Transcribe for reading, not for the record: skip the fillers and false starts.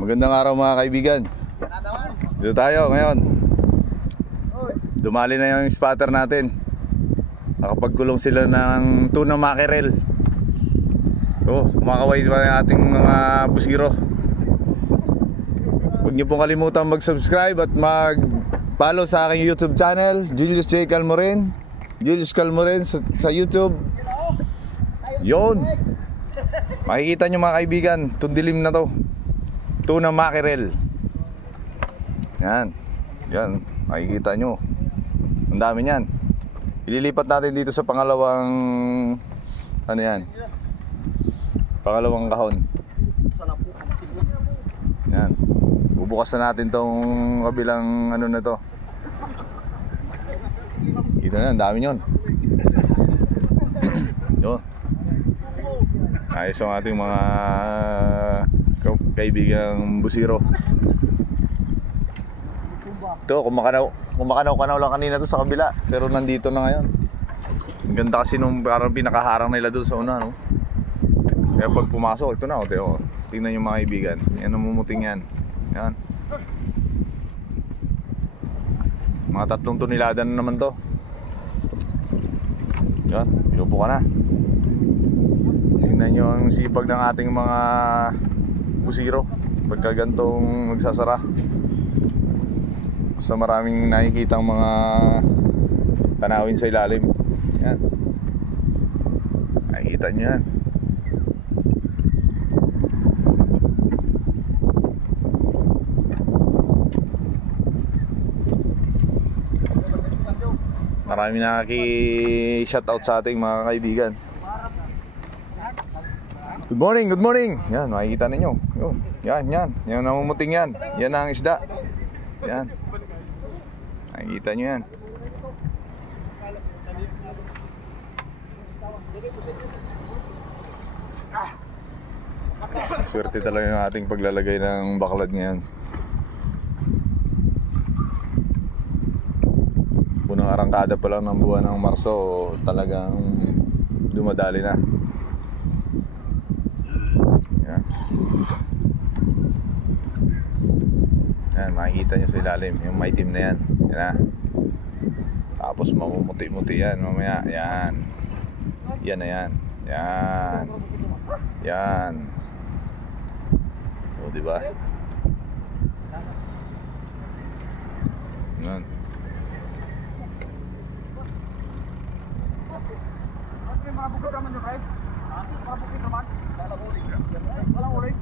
Magandang araw mga kaibigan. Dito tayo ngayon. Dumali na yung spotter natin. Nakapagkulong sila ng tuna mackerel. Kumakaway pa yung ating mga busiro. Huwag niyo pong kalimutan mag-subscribe at mag-follow sa aking YouTube channel, Julius J. Calmoren. Julius Calmoren sa YouTube. Yon. Makikita nyo mga kaibigan, itong dilim na to, tuna mackerel. Yan. Yan, makikita nyo. Ang dami nyan. Ililipat natin dito sa pangalawang, ano yan, pangalawang kahon. Yan. Bubukas na natin tong kabilang ano na to. Dito na, ang dami nyon. Yo. Ayos ang ating mga kaibigang busiro. Ito, kumakanaw lang kanina to sa kabila, pero nandito na ngayon. Ang ganda kasi nung parang pinakaharang nila doon sa una, no? Kaya pag pumasok, ito na, tingnan nyo mga kaibigan. Yan ang mumuting yan. Yan. Mga 3 tonelada na naman to. Yan, pinupo ka na. Tingnan nyo ang sipag ng ating mga busiro pagka gantong magsasara. Basta maraming nakikitang mga tanawin sa ilalim. Yan. Nakikita nyo yan. Maraming nakaki-shoutout sa ating mga kaibigan. Good morning, good morning. Yan, makikita ninyo. Yan, yan. Yan ang namumuting yan. Yan ang isda. Yan. Makikita nyo yan. Swerte talaga yung ating paglalagay ng baklad ngayon. Punang arangkada pa lang ng buwan ng Marso, talagang dumadali na. Yan. Yan, makikita nyo sa ilalim yung maitim na yan. Yan na. Tapos mamumuti-muti yan mamaya. Yan. Yan na yan. Yan. Yan. O, diba? Yan. Mga bukid naman yung kahit. Mga bukid naman. Walang ulit.